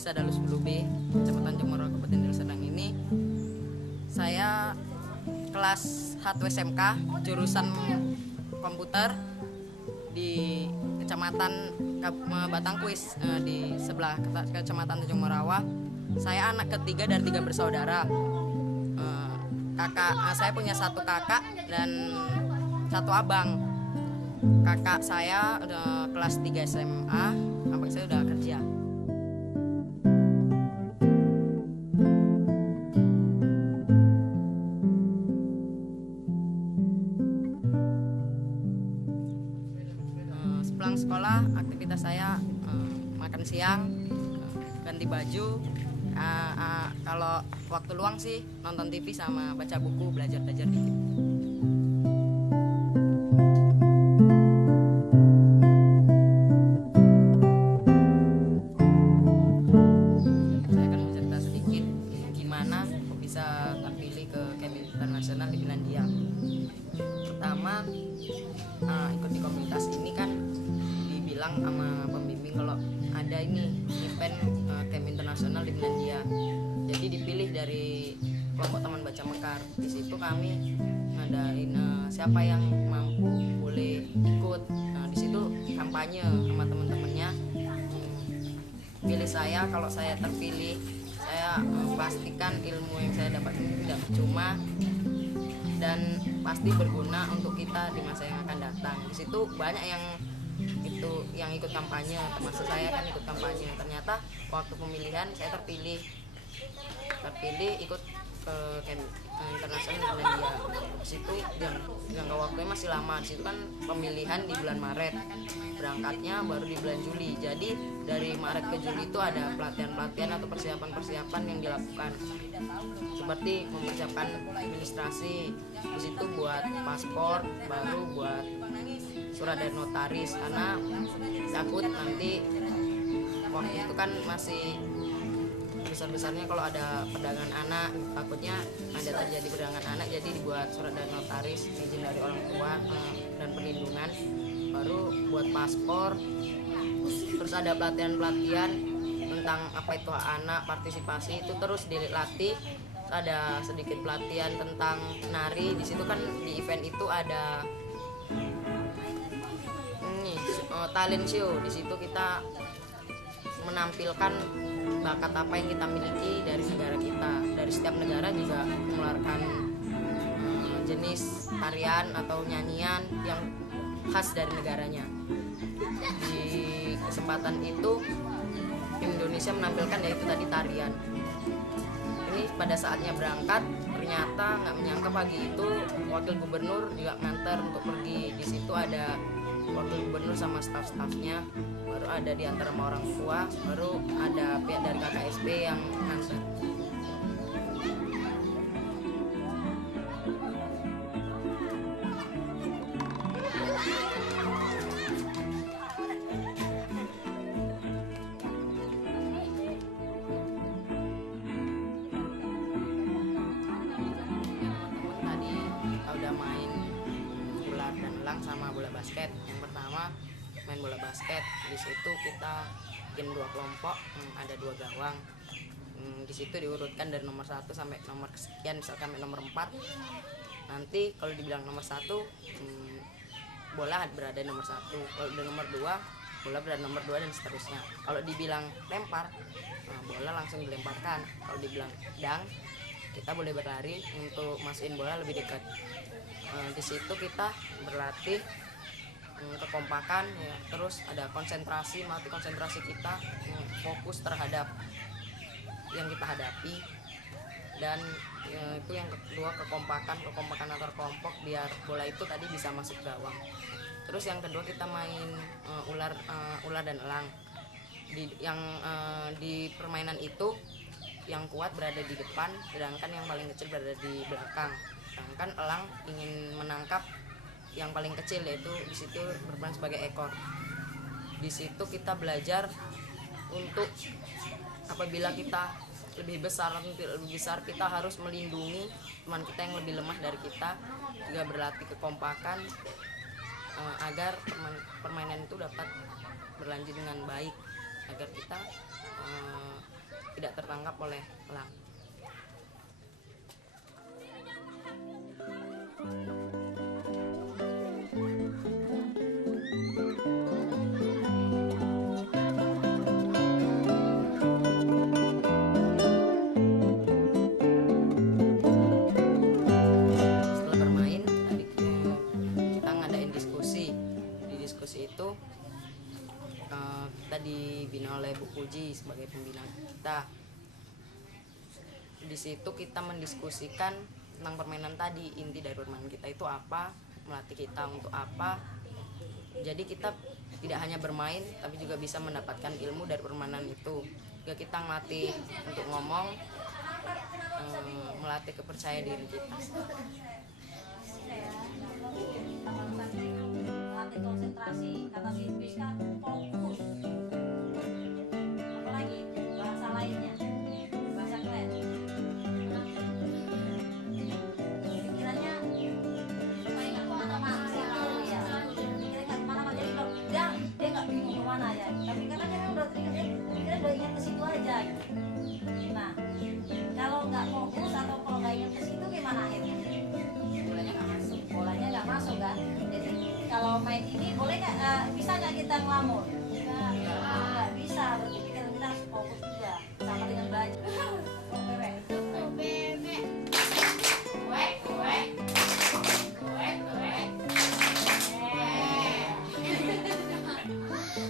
Desa Dalus Hulu B, Kecamatan Jemoro, Kabupaten Deli Serdang ini. Saya kelas 1 SMK jurusan komputer di Kecamatan Batangkuis, di sebelah Kecamatan Tanjung Morawa. Saya anak ketiga dari 3 bersaudara. Saya punya 1 kakak dan 1 abang. Kakak saya udah kelas 3 SMA, abang saya udah kerja. Sepulang sekolah, aktivitas saya makan siang, ganti baju. Kalau waktu luang sih nonton TV sama baca buku, belajar dikit. Saya akan bercerita sedikit gimana kok bisa terpilih ke camp internasional di Finlandia. Pertama, ikut di komunitas ini kan dibilang sama pembimbing kalau ada ini event camp internasional di Finlandia. Jadi dipilih dari kelompok teman baca Mekar. Di situ kami ngadain siapa yang mampu boleh ikut. Di situ kampanye sama teman-temannya. Pilih saya, kalau saya terpilih, saya pastikan ilmu yang saya dapat ini tidak percuma dan pasti berguna untuk kita di masa yang akan datang. Di situ banyak yang ikut kampanye, termasuk saya kan ikut kampanye. Ternyata waktu pemilihan saya terpilih ikut ke camp internasional di Finlandia. Di situ jangka waktunya masih lama. Di situ kan pemilihan di bulan Maret, berangkatnya baru di bulan Juli. Jadi dari Maret ke Juli itu ada pelatihan atau persiapan yang dilakukan, seperti mempersiapkan administrasi. Di situ buat paspor, baru buat surat dari notaris, karena takut nanti waktu itu kan masih besar-besarnya kalau ada perdagangan anak, takutnya ada terjadi perdagangan anak, jadi dibuat surat dari notaris, izin dari orang tua dan perlindungan, baru buat paspor. Terus ada pelatihan tentang apa itu hak anak, partisipasi itu terus dilatih. Ada sedikit pelatihan tentang nari. Di situ kan di event itu ada talent show. Di situ kita menampilkan bakat apa yang kita miliki dari negara kita. Dari setiap negara juga mengeluarkan jenis tarian atau nyanyian yang khas dari negaranya. Di kesempatan itu Indonesia menampilkan yaitu tadi tarian. Ini pada saatnya berangkat, ternyata nggak menyangka pagi itu wakil gubernur juga nganter untuk pergi. Di situ ada wakil gubernur sama staf-stafnya, baru ada di antara orang tua, baru ada pihak dari KKSP yang nganter. Tadi kita udah main ular dan elang sama bola basket. Yang pertama main bola basket. Di situ kita bikin 2 kelompok, ada 2 gawang. Di situ diurutkan dari nomor 1 sampai nomor sekian, misalkan sampai nomor 4. Nanti kalau dibilang nomor 1, bola berada di nomor 1. Kalau di nomor 2, bola berada di nomor 2 dan seterusnya. Kalau dibilang lempar, bola langsung dilemparkan. Kalau dibilang dang, kita boleh berlari untuk masukin bola lebih dekat. Di situ kita berlatih kekompakan ya, terus ada konsentrasi, melatih konsentrasi kita, fokus terhadap yang kita hadapi, dan itu yang kedua kekompakan antar kelompok biar bola itu tadi bisa masuk gawang. Terus yang kedua kita main ular dan elang. Di permainan itu yang kuat berada di depan, sedangkan yang paling kecil berada di belakang. Sedangkan elang ingin menangkap yang paling kecil, yaitu di situ berperan sebagai ekor. Di situ kita belajar untuk apabila kita lebih besar kita harus melindungi teman kita yang lebih lemah dari kita, juga berlatih kekompakan agar permainan itu dapat berlanjut dengan baik, agar kita tidak tertangkap oleh pelaku. Setelah bermain tadi kita ngadain diskusi. Di diskusi itu kita dibina oleh Bu Puji sebagai pembina kita. Di situ kita mendiskusikan tentang permainan tadi, inti dari permainan kita itu apa, melatih kita untuk apa. Jadi kita tidak hanya bermain tapi juga bisa mendapatkan ilmu dari permainan itu. Juga kita melatih untuk ngomong, melatih kepercayaan diri kita. Melatih konsentrasi, kata Sibis kan fokus. Apalagi bahasa lainnya, bahasa keren. Pikirannya supaya nggak kemana-mana. Ya, pikirannya nggak kemana-mana. Jadi kalau dia nggak bingung kemana ya. Tapi karena dia udah trigger, pikirannya udah ingat ke situ aja. Nah, kalau nggak fokus atau kalau nggak ingat ke situ gimana akhirnya? Bolanya nggak masuk kan. Jadi kalau main ini boleh nggak, bisa nggak kita ngelamun? Nggak bisa, berarti kita harus fokus juga sama dengan belajar.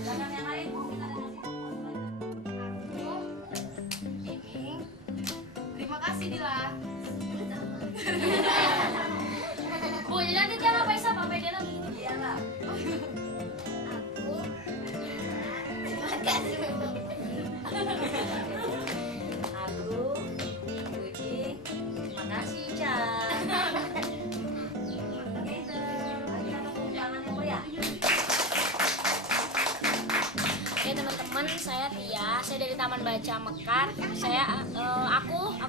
Jangan yang lain. Terima kasih Dila. Bu, jadi nanti dia apa Isa? Sampai dia lagi. Iyalah. Aku Puji, terima kasih Chan. Gitu. Lagi ada tepuk tangan yang mulia. Oke teman-teman, saya Tia, saya dari Taman Baca Mekar.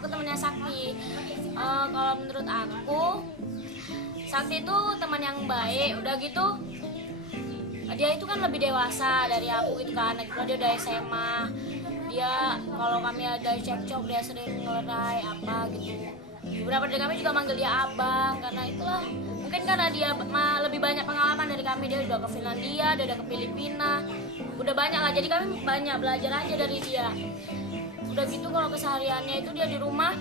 Aku temannya Sakti. Kalau menurut aku, Sakti itu teman yang baik. Udah gitu, dia itu kan lebih dewasa dari aku gitu kan. Lagi pula dia udah SMA. Dia kalau kami ada cekcok dia sering ngelerai apa gitu. Beberapa dari kami juga manggil dia abang karena itulah. Mungkin karena dia lebih banyak pengalaman dari kami. Dia udah ke Finlandia, dia udah ke Filipina. Udah banyak lah, jadi kami banyak belajar aja dari dia. Udah gitu kalau kesehariannya itu dia di rumah